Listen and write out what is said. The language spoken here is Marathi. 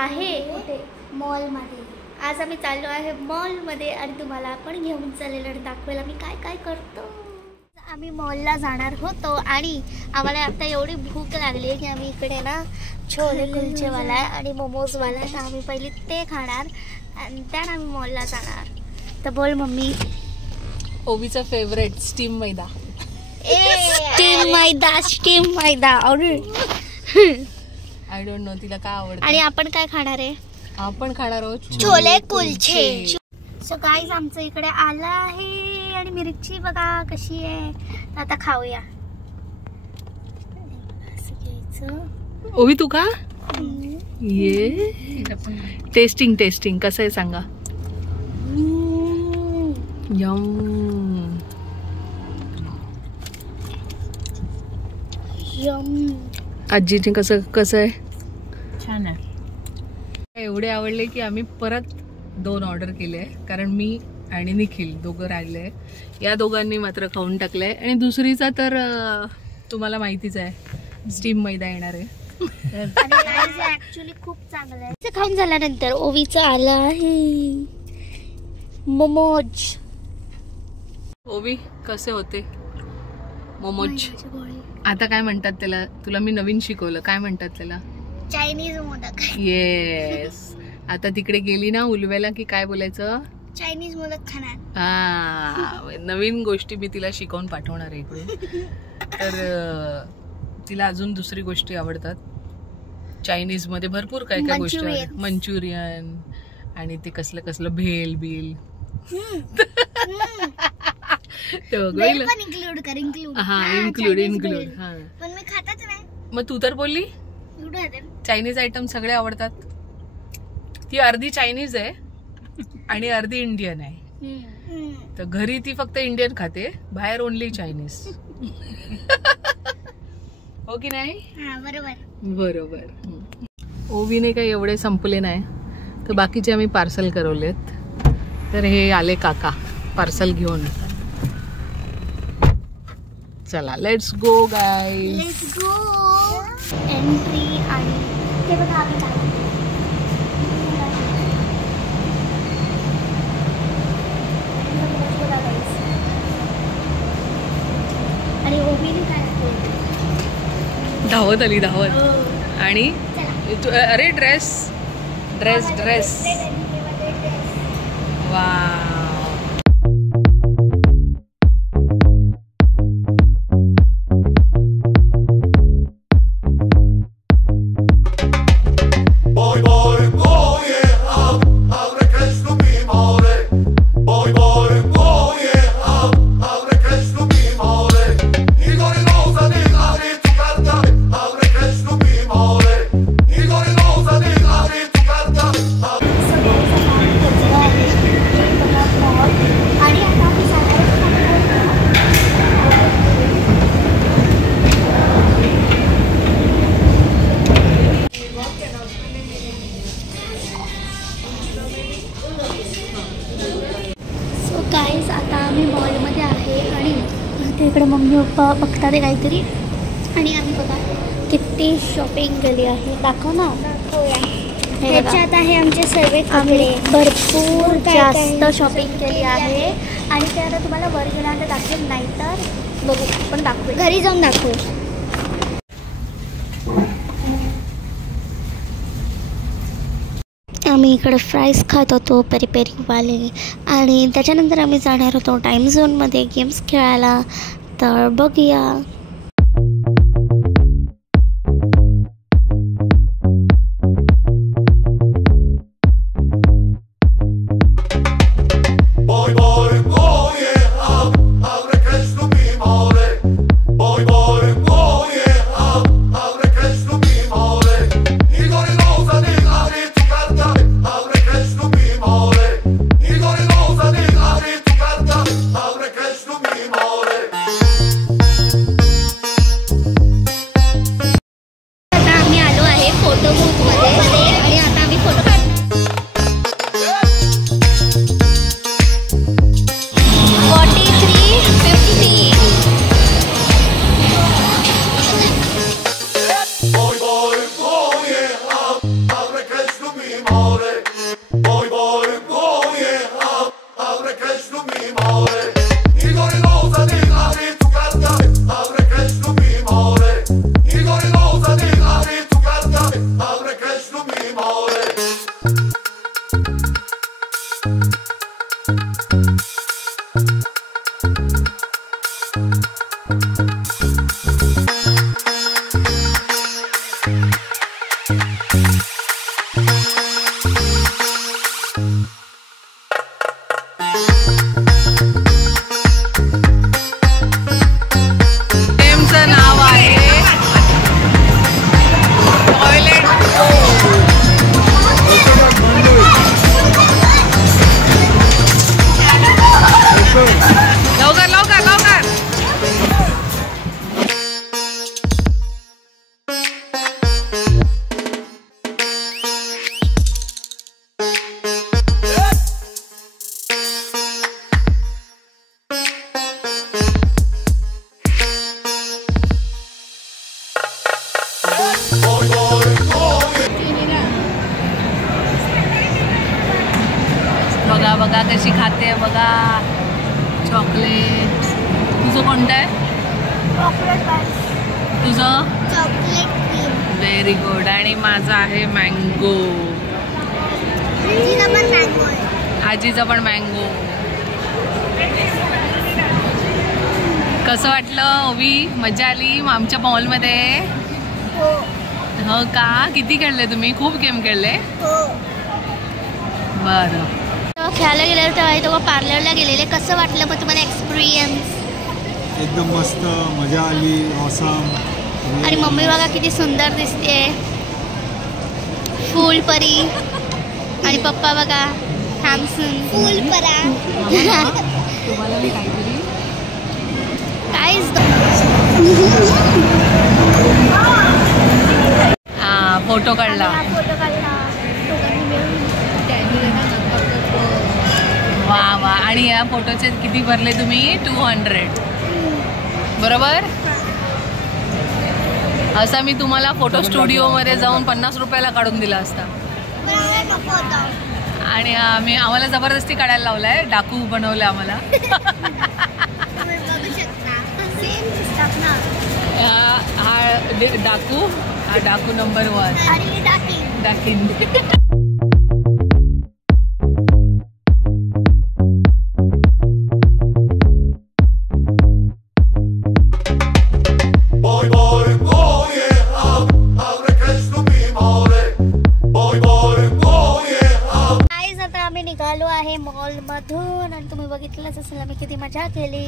आहे कुठे मॉलमध्ये. आज आम्ही चाललो आहे मॉलमध्ये आणि तुम्हाला आपण घेऊन चाललेलो आणि दाखवेल आम्ही काय काय करतो. आम्ही मॉलला जाणार होतो आणि आम्हाला आता एवढी भूक लागली आहे की आम्ही इकडे ना छोले कुलचेवाला आहे आणि मोमोजवाला आहे, तर आम्ही पहिले ते खाणार आणि त्यानं आम्ही मॉलला जाणार. तर बोल मम्मी. ओवीचा favourite steam maida. Steam maida I don't know तिला काय आवडतं. आणि आपण काय खाणार आहे? आपण खाणार आहोत छोले कुलचे. सो गाईज आमचं इकडे आलं आहे आणि मिरची बघा कशी आहे. आता खाऊया. ओवी तू का ये टेस्टिंग कसं आहे सांगा. आजीने कसं आहे. छान आहे. एवढे आवडले की आम्ही परत 2 ऑर्डर केले, कारण मी आणि निखिल दोघं राहिले. या दोघांनी मात्र खाऊन टाकलंय आणि दुसरीचा तर तुम्हाला माहितीच आहे स्टीम मैदा येणार आहे. ऍक्च्युली खूप चांगलं आहे. खाऊन झाल्यानंतर ओवीचं आलं आहे मोमोज. ओवी कसे होते मोमोज? आता काय म्हणतात त्याला? तुला मी नवीन शिकवलं. काय म्हणतात त्याला? चायनीज मोदक. येस. आता तिकडे गेली ना उलव्याला की काय बोलायचं? चायनीज मोदक खाणार. हा, नवीन गोष्टी मी तिला शिकवून पाठवणार आहे इकडे. तर तिला अजून दुसरी गोष्टी आवडतात. चायनीज मध्ये भरपूर काय काय गोष्टी आहेत. मंचुरियन आणि ते कसलं भेल बिल. इन्क्लूड. हा. पण मी खातच नाही. मग तू तर बोलली चायनीज आयटम सगळे आवडतात. ती अर्धी चायनीज आहे आणि अर्धी इंडियन आहे. तर घरी ती फक्त इंडियन खाते, बाहेर ओनली चायनीज. हो की नाही? बरोबर. ओवीने काही एवढे संपले नाही तर बाकीचे आम्ही पार्सल करवलेत. तर हे आले काका पार्सल घेऊन. चला let's go guys. Let's go. Entry आणि ते बघा आम्ही आणि ओवीने काय धावत आली आणि अरे ड्रेस वा. आता आम्ही मॉलमध्ये आहे आणि इकडे मम्मी पप्पा बघतात काहीतरी आणि आम्ही बघा किती शॉपिंग केली आहे. दाखव ना. ह्याच्यात आहे आमचे सर्व. आम्ही भरपूर जास्त शॉपिंग केली आहे आणि ते आता तुम्हाला वर गेल्यानंतर दाखवेल, नाही तर बघू पण दाखवू, घरी जाऊन दाखवू. आम्ही इकडे फ्राईज खात होतो पेरी पेरीवाले आणि त्याच्यानंतर आम्ही जाणार होतो टाईम झोनमध्ये गेम्स खेळायला. तर बघूया. बघा बघा कशी खाते बघा. चॉकलेट. तुझं कोणतं आहे? तुझं? Very good. आणि माझं आहे मँगो. आजीचं पण मँगो. कसं वाटलं ओवी? मजा आली आमच्या मॉलमध्ये? हो का? किती खेळले तुम्ही? खूप गेम खेळले? बरं. खेळायला गेलेलं तेव्हा तेव्हा पार्लरला गेलेले. कसं वाटलं मग तुम्हाला एक्सपिरियन्स? एकदम मस्त, मजा आली. ऑसम. आणि मम्मी बघा किती सुंदर दिसते, फुल परी. आणि पप्पा बघा हॅमसन फुल परा. तुम्हाला मी काहीतरी फोटो काढला. वा वा. आणि या फोटोचे किती भरले तुम्ही? 200 बरोबर. असा मी तुम्हाला फोटो स्टुडिओ मध्ये जाऊन 50 रुपयाला काढून दिला असता. आणि आम्हाला जबरदस्ती काढायला लावलाय. डाकू बनवलं आम्हाला. हा डाकू. हा डाकू नंबर 1. डाकिन. निघालो आहे मॉल मधून आणि तुम्ही बघितलंच असेल आम्ही किती मजा केली.